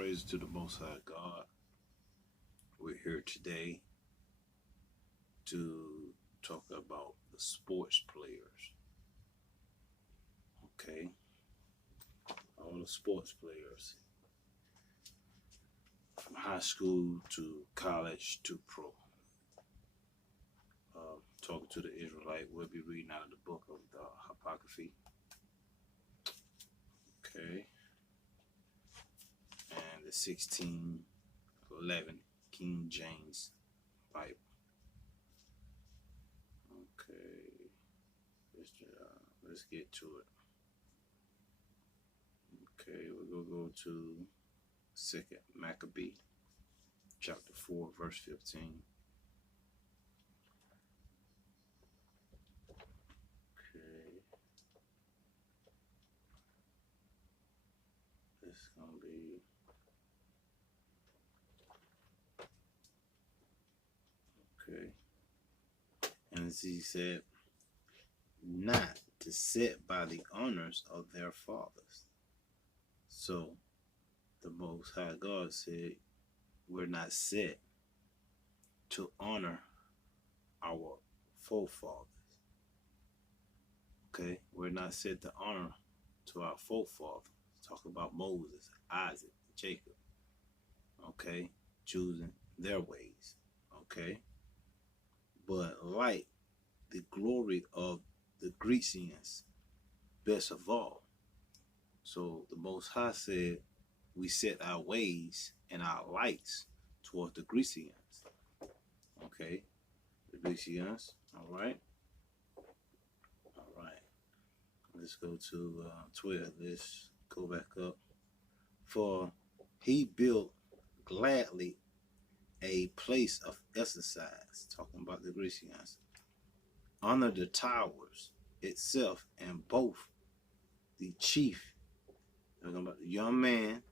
praise to the Most High God. We're here today to talk about the sports players. Okay, all the sports players from high school to college to pro. Talking to the Israelite, we'll be reading out of the book of the Apocryphy. Okay, and the 1611 King James Bible. Okay, let's get to it. Okay, we're gonna go to 2nd Maccabee, chapter 4, verse 15. Okay, it's gonna be okay. And as he said, not to sit by the honors of their fathers. So the Most High God said, we're not set to honor our forefathers. Okay, we're not set to honor to our forefathers. Talk about Moses, Isaac, Jacob. Okay, choosing their ways. Okay, but like the glory of the Grecians, best of all. So the Most High said, we set our ways and our lights towards the Grecians. Okay, the Grecians. All right. Let's go to 12. Let's go back up. For he built gladly a place of exercise, talking about the Grecians, under the towers itself, and both the chief, talking about the young man,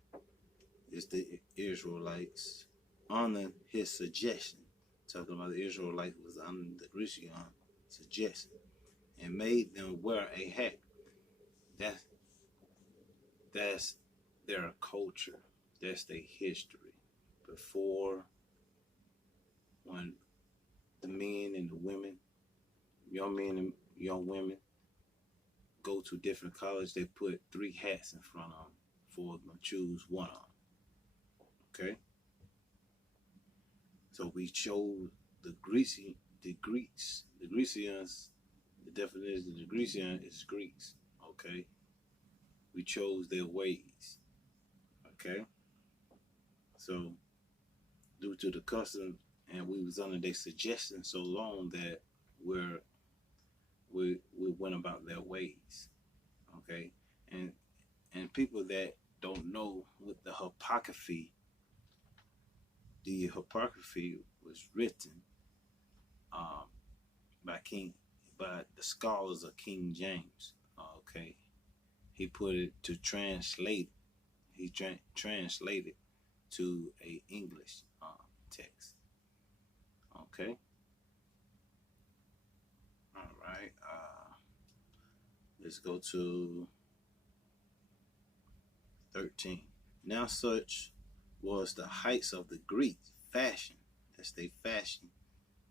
is the Israelites, under his suggestion, talking about the Israelites was under the Grecian suggestion, and made them wear a hat. That's their culture. That's their history. Before, when the men and the women, young men and young women, go to different colleges, they put 3 hats in front of them for them to choose one of them. Okay? So we chose the Grecians. The Grecians, the definition of the Grecian is Greeks. Okay? We chose their ways. Okay? So, due to the custom, and we was under their suggestion so long that we went about their ways. Okay? And people that don't know what the Apocryphy was written by the scholars of King James. Okay? He put it to translate. He translated to a English text. Okay. All right. Let's go to 13. Now such was the heights of the Greek fashion. That's their fashion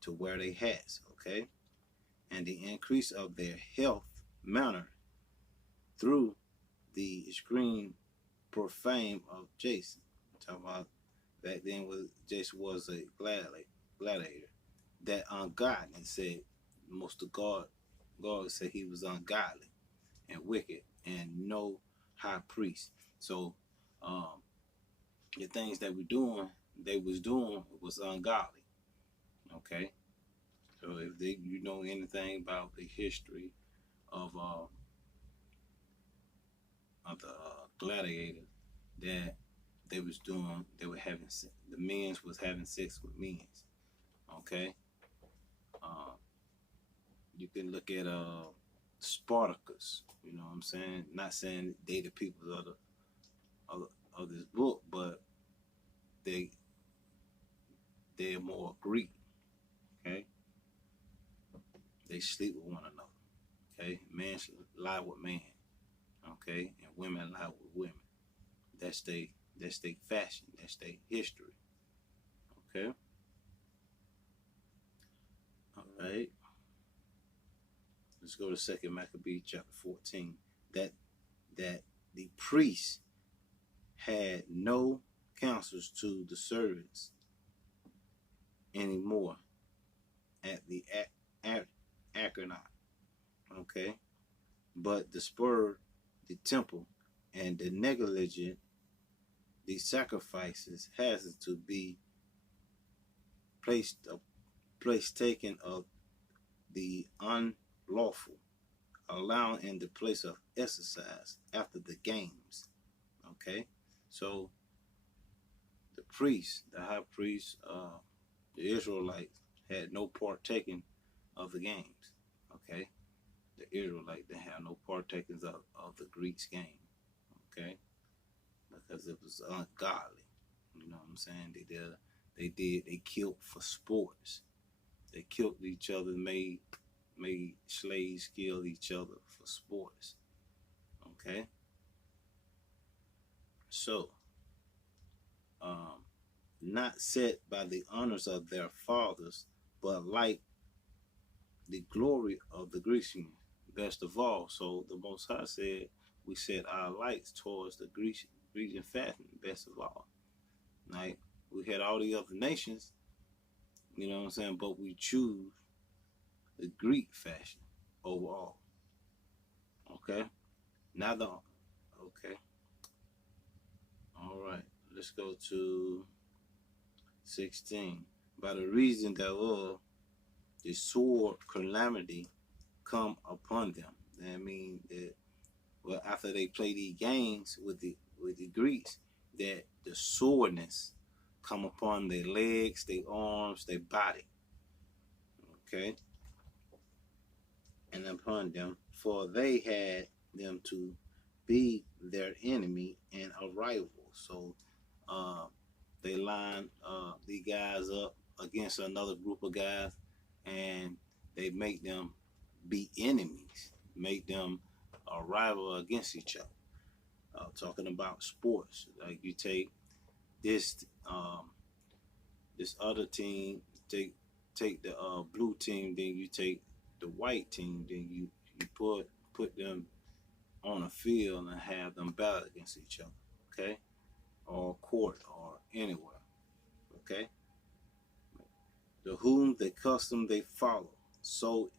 to wear their hats. Okay. And the increase of their health manner through the extreme profane of Jason. Talking about back then, Jason was a gladiator. That ungodly said, most of God said he was ungodly and wicked and no high priest. So the things that they was doing was ungodly. Okay, so if you know anything about the history of the gladiator, that they were having, the men's was having sex with men's. Okay, you can look at Spartacus. You know what I'm saying? Not saying they the people of this book, but they're more Greek. Okay, they sleep with one another. Okay, men lie with men. Okay, and women lie with women. That's their That's their fashion. That's their history. Okay. All right. Let's go to Second Maccabees chapter 14. That that the priests had no counsels to the servants anymore at the Aconite. Okay. But despoiled the temple and the negligent the sacrifices has to be placed a place taken of the unlawful, allowing in the place of exercise after the games. Okay, so the priest, the high priest, the Israelites had no partaking of the games. Okay, the Israelites they had no partakers of the Greeks game. Okay, because it was ungodly. You know what I'm saying? They killed for sports. They killed each other, made slaves kill each other for sports. Okay, so um, not set by the honors of their fathers, but like the glory of the Grecians, best of all. So the Most High said, we set our lights towards the Grecian fashion, best of all. Like we had all the other nations, you know what I'm saying, but we choose the Greek fashion overall. Okay, now the okay, all right. Let's go to 16. By the reason thereof, the sword calamity come upon them. That means that well, after they play these games with the Greeks, that the soreness come upon their legs, their arms, their body. Okay, and upon them, for they had them to be their enemy and a rival. So uh, they line these guys up against another group of guys, and they make them be enemies, make them a rival against each other. Talking about sports, like you take this this other team, take the blue team, then you take the white team, then you put them on a field and have them battle against each other, okay, or court or anywhere, okay. To whom the custom they follow, so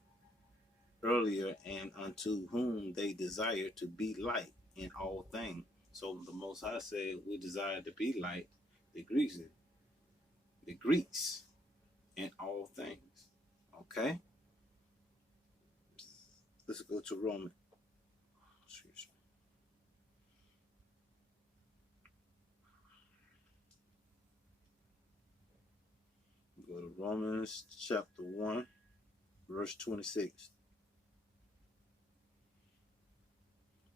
earlier, and unto whom they desire to be like in all things. So the Most High said we desire to be like the Greeks, the Greeks in all things. Okay, let's go to Romans. Go to Romans chapter 1, verse 26.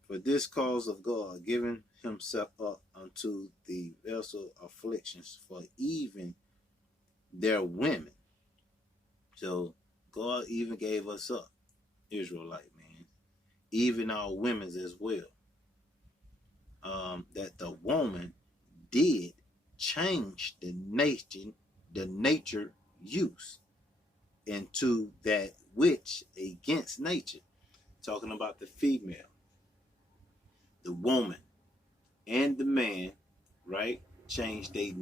For this cause of God, giving himself up unto the vessel afflictions for even their women. So God even gave us up, Israelite man, even our women's as well. That the woman did change the nature use into that which against nature. Talking about the female, the woman, and the man, right? Change they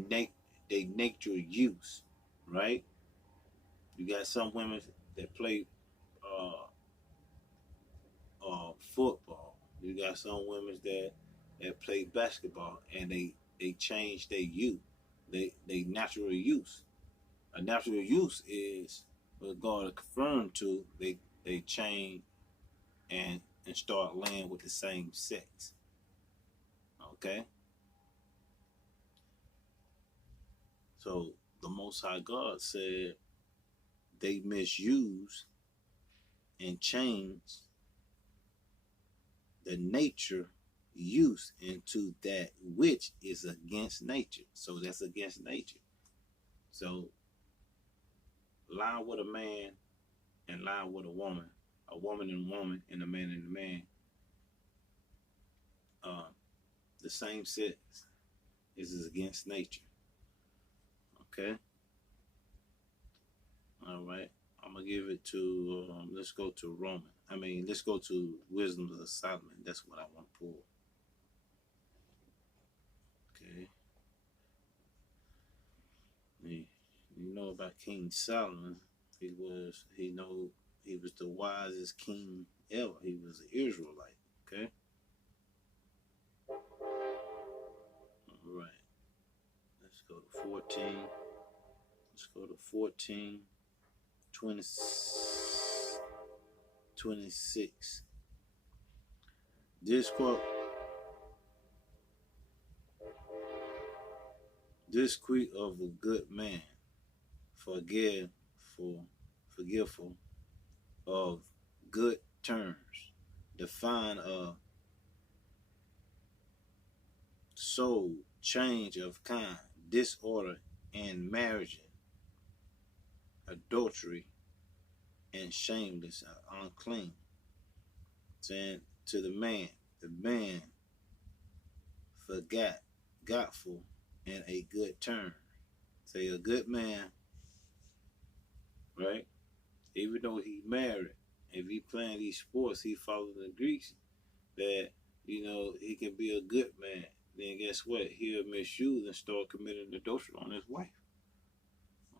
nature use, right? You got some women that play uh, football. You got some women that play basketball, and they change their use, they natural use. A natural use is what God confirmed to. They change and start laying with the same sex. Okay, so the Most High God said they misuse and change the nature use into that which is against nature. So that's against nature. So line with a man and line with a woman and a man and a man, uh, the same sex This is against nature. Okay. All right. I'm gonna give it to. Let's go to Roman. Let's go to Wisdoms of Solomon. That's what I want to pull. Okay. You know about King Solomon. He was the wisest king ever. He was an Israelite. Okay. All right. Let's go to 14. Let's go to 14. 20, 26. This quote. This quick of a good man, forgetful of good terms, define a soul change of kind, disorder and marriage, adultery and shameless, unclean. Saying to the man forgetful and a good term. Say a good man, right? Even though he married, if he playing these sports, he following the Greeks, that he can be a good man. Then guess what? He'll misuse and start committing adultery on his wife.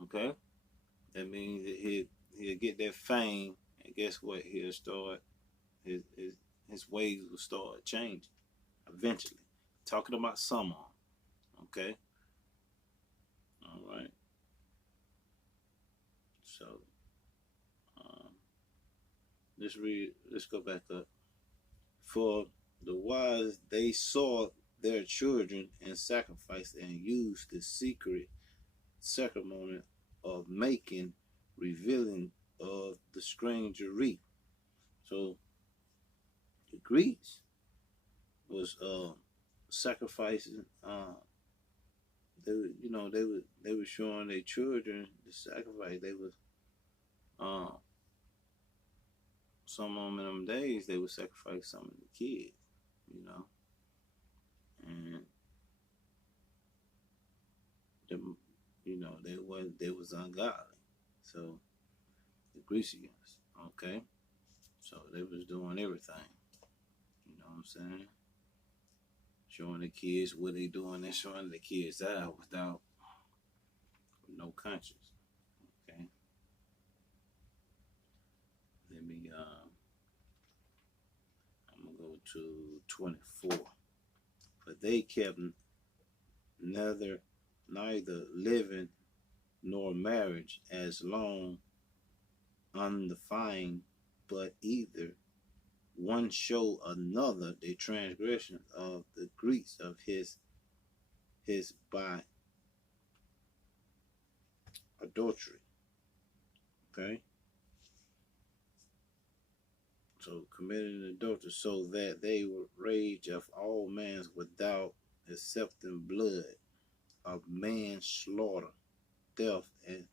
Okay, that means that he'll get that fame, and guess what? He'll start his ways will start changing eventually. Talking about someone. Okay, all right. So let's read. Let's go back up. For the wise, they saw their children and sacrificed and used the secret ceremony of making, revealing of the strangery. So the Greeks was sacrificing. They were showing their children the sacrifice. They was some of them days they would sacrifice some of the kids, and them, they was ungodly. So the Grecians, okay, so they was doing everything. You know what I'm saying? Showing the kids what they doing and showing the kids out with no conscience. Okay. Let me I'm gonna go to 24. For they kept neither living nor marriage as long undefined, but either one show another the transgression of the Greeks of his by adultery. Okay? So committing adultery, so that they would rage of all men without accepting blood of manslaughter, theft, and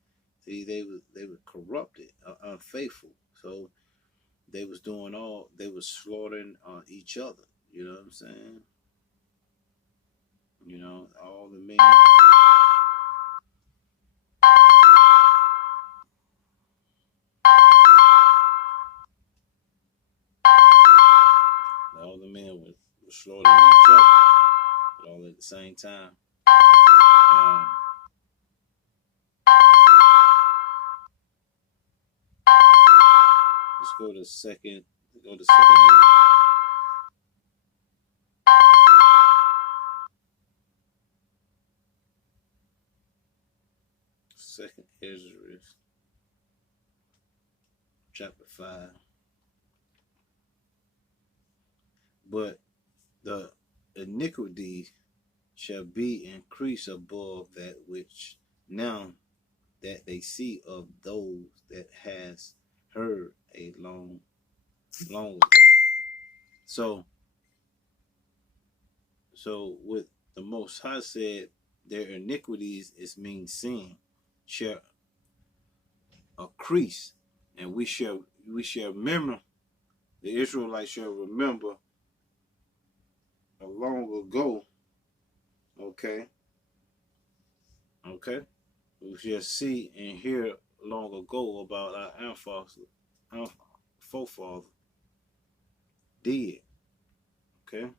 see they were corrupted, unfaithful. So they was slaughtering each other. You know what I'm saying? All the men. All the men were slaughtering each other, but all at the same time. Let's go to second. Go to second. Second Ezra, chapter 5. But the iniquity shall be increased above that which now that they see of those that has heard a long ago. So with the Most High said, their iniquities is mean sin shall increase, and we shall remember. The Israelites shall remember a long ago. Okay, Okay? We just see and hear long ago about our forefather did. Okay?